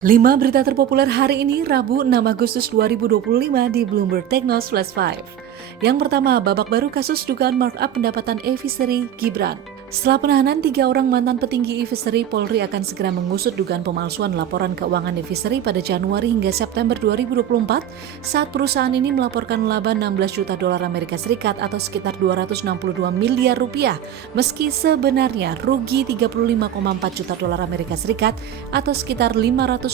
5 berita terpopuler hari ini, Rabu 6 Agustus 2025 di Bloomberg Technos Flash 5. Yang pertama, babak baru kasus dugaan markup pendapatan e-Fishery Gibran. Setelah penahanan 3 orang mantan petinggi e-Fishery, Polri akan segera mengusut dugaan pemalsuan laporan keuangan e-Fishery pada Januari hingga September 2024 saat perusahaan ini melaporkan laba 16 juta dolar Amerika Serikat atau sekitar 262 miliar rupiah, meski sebenarnya rugi 35,4 juta dolar Amerika Serikat atau sekitar 580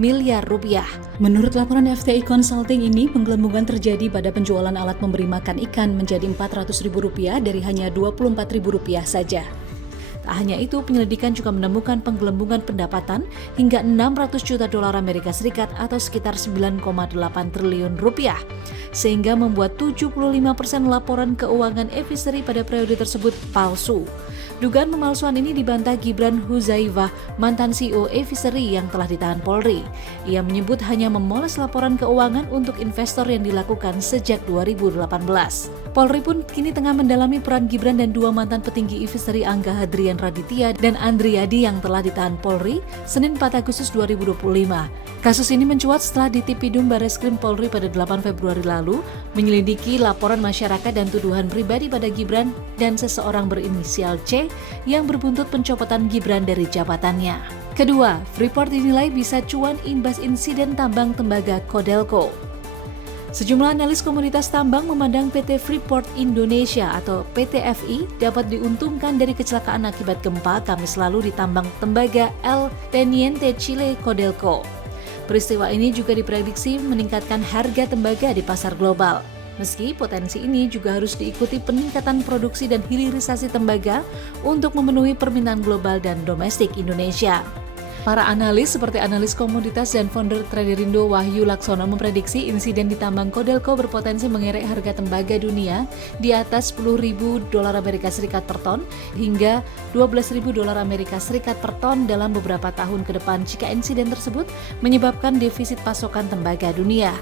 miliar rupiah. Menurut laporan FTI Consulting ini, penggelembungan terjadi pada penjualan alat memberi makan ikan menjadi Rp400.000 dari hanya Rp24.000 saja. Tak hanya itu, penyelidikan juga menemukan penggelembungan pendapatan hingga 600 juta dolar Amerika Serikat atau sekitar 9,8 triliun rupiah, sehingga membuat 75% laporan keuangan e-Fishery pada periode tersebut palsu. Dugaan pemalsuan ini dibantah Gibran Huzaifah, mantan CEO e-Fishery yang telah ditahan Polri. Ia menyebut hanya memoles laporan keuangan untuk investor yang dilakukan sejak 2018. Polri pun kini tengah mendalami peran Gibran dan 2 mantan petinggi e-Fishery Angga Hadrian Raditya dan Andriadi yang telah ditahan Polri Senin 4 Agustus 2025. Kasus ini mencuat setelah Ditipidum Bareskrim Polri pada 8 Februari lalu menyelidiki laporan masyarakat dan tuduhan pribadi pada Gibran dan seseorang berinisial C yang berbuntut pencopotan Gibran dari jabatannya. Kedua, Freeport dinilai bisa cuan imbas insiden tambang tembaga Codelco. Sejumlah analis komoditas tambang memandang PT Freeport Indonesia atau PT FI dapat diuntungkan dari kecelakaan akibat gempa Kamis lalu di tambang tembaga El Teniente Chile Codelco. Peristiwa ini juga diprediksi meningkatkan harga tembaga di pasar global. Meski potensi ini juga harus diikuti peningkatan produksi dan hilirisasi tembaga untuk memenuhi permintaan global dan domestik Indonesia. Para analis seperti analis komoditas dan founder Traderindo Wahyu Laksono memprediksi insiden di tambang Codelco berpotensi mengerek harga tembaga dunia di atas 10.000 dolar Amerika Serikat per ton hingga 12.000 dolar Amerika Serikat per ton dalam beberapa tahun ke depan jika insiden tersebut menyebabkan defisit pasokan tembaga dunia.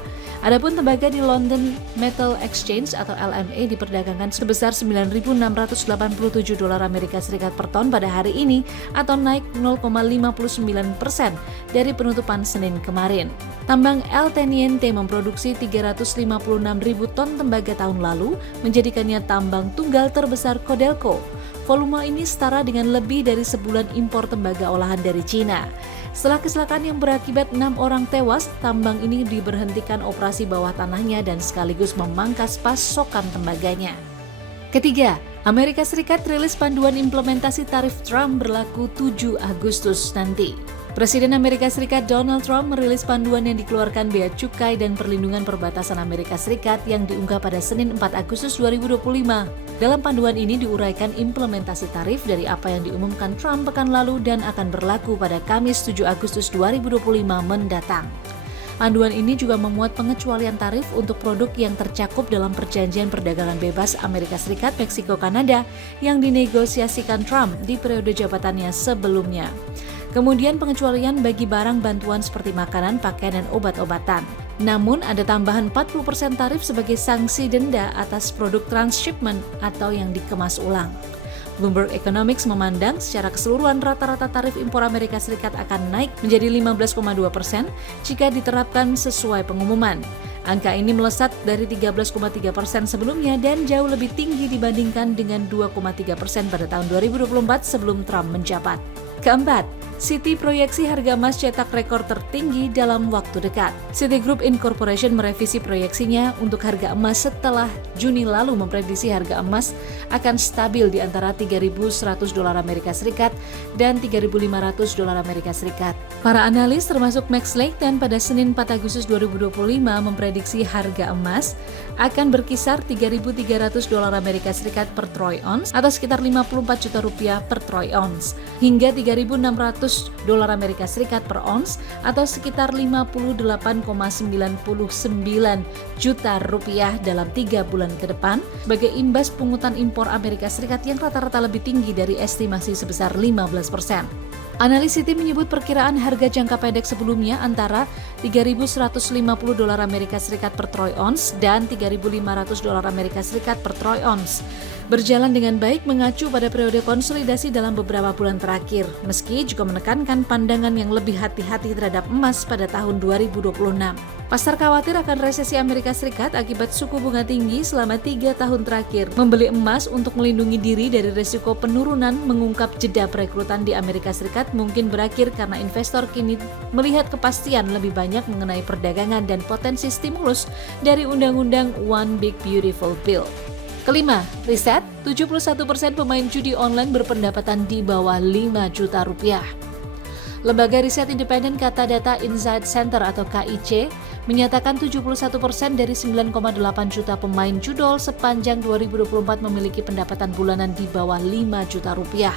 Adapun tembaga di London Metal Exchange atau LME diperdagangkan sebesar 9.687 dolar Amerika Serikat per ton pada hari ini atau naik 0,59% dari penutupan Senin kemarin. Tambang El Teniente memproduksi 356.000 ton tembaga tahun lalu, menjadikannya tambang tunggal terbesar Codelco. Volume ini setara dengan lebih dari sebulan impor tembaga olahan dari Cina. Setelah kecelakaan yang berakibat 6 orang tewas, tambang ini diberhentikan operasi bawah tanahnya dan sekaligus memangkas pasokan tembaganya. Ketiga, Amerika Serikat rilis panduan implementasi tarif Trump berlaku 7 Agustus nanti. Presiden Amerika Serikat Donald Trump merilis panduan yang dikeluarkan Bea Cukai dan Perlindungan Perbatasan Amerika Serikat yang diunggah pada Senin 4 Agustus 2025. Dalam panduan ini diuraikan implementasi tarif dari apa yang diumumkan Trump pekan lalu dan akan berlaku pada Kamis 7 Agustus 2025 mendatang. Panduan ini juga memuat pengecualian tarif untuk produk yang tercakup dalam Perjanjian Perdagangan Bebas Amerika Serikat Meksiko Kanada yang dinegosiasikan Trump di periode jabatannya sebelumnya. Kemudian pengecualian bagi barang bantuan seperti makanan, pakaian, dan obat-obatan. Namun ada tambahan 40% tarif sebagai sanksi denda atas produk transshipment atau yang dikemas ulang. Bloomberg Economics memandang secara keseluruhan rata-rata tarif impor Amerika Serikat akan naik menjadi 15,2% jika diterapkan sesuai pengumuman. Angka ini melesat dari 13,3% sebelumnya dan jauh lebih tinggi dibandingkan dengan 2,3% pada tahun 2024 sebelum Trump menjabat. Keempat, Citi proyeksi harga emas cetak rekor tertinggi dalam waktu dekat. Citigroup Incorporation merevisi proyeksinya untuk harga emas setelah Juni lalu memprediksi harga emas akan stabil di antara 3.100 dolar Amerika Serikat dan 3.500 dolar Amerika Serikat. Para analis termasuk Max Lachlan pada Senin 4 Agustus 2025 memprediksi harga emas akan berkisar 3.300 dolar Amerika Serikat per troy ounce atau sekitar 54 juta rupiah per troy ounce hingga 3.600 dolar Amerika Serikat per ons atau sekitar 58,99 juta rupiah dalam 3 bulan ke depan sebagai imbas pungutan impor Amerika Serikat yang rata-rata lebih tinggi dari estimasi sebesar 15%. Analis Citi menyebut perkiraan harga jangka pendek sebelumnya antara 3.150 dolar Amerika Serikat per troy ounce dan 3.500 dolar Amerika Serikat per troy ounce. berjalan dengan baik mengacu pada periode konsolidasi dalam beberapa bulan terakhir, meski juga menekankan pandangan yang lebih hati-hati terhadap emas pada tahun 2026. Pasar khawatir akan resesi Amerika Serikat akibat suku bunga tinggi selama 3 tahun terakhir. Membeli emas untuk melindungi diri dari risiko penurunan mengungkap jeda perekrutan di Amerika Serikat mungkin berakhir karena investor kini melihat kepastian lebih banyak mengenai perdagangan dan potensi stimulus dari Undang-Undang One Big Beautiful Bill. Kelima, riset, 71% pemain judi online berpendapatan di bawah 5 juta rupiah. Lembaga riset independen Kata Data Insight Center atau KIC menyatakan 71% dari 9,8 juta pemain judol sepanjang 2024 memiliki pendapatan bulanan di bawah 5 juta rupiah.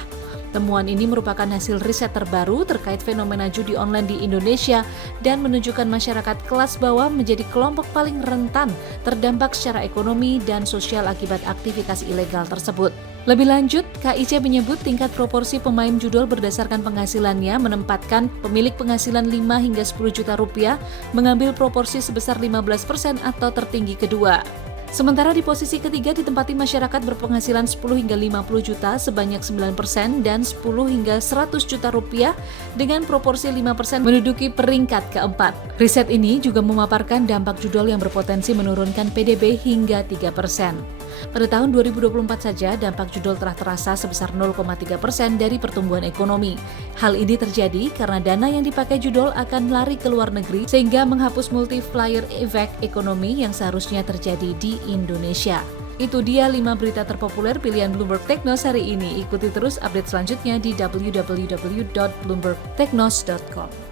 Temuan ini merupakan hasil riset terbaru terkait fenomena judi online di Indonesia dan menunjukkan masyarakat kelas bawah menjadi kelompok paling rentan terdampak secara ekonomi dan sosial akibat aktivitas ilegal tersebut. Lebih lanjut, KIC menyebut tingkat proporsi pemain judol berdasarkan penghasilannya menempatkan pemilik penghasilan 5 hingga 10 juta rupiah mengambil proporsi sebesar 15% atau tertinggi kedua. Sementara di posisi ketiga ditempati masyarakat berpenghasilan 10 hingga 50 juta sebanyak 9% dan 10 hingga 100 juta rupiah dengan proporsi 5% menduduki peringkat keempat. Riset ini juga memaparkan dampak judol yang berpotensi menurunkan PDB hingga 3%. Pada tahun 2024 saja, dampak judol telah terasa sebesar 0,3% dari pertumbuhan ekonomi. Hal ini terjadi karena dana yang dipakai judol akan lari ke luar negeri sehingga menghapus multiplier effect ekonomi yang seharusnya terjadi di Indonesia. Itu dia 5 berita terpopuler pilihan Bloomberg Technos hari ini. Ikuti terus update selanjutnya di www.bloombergtechnos.com.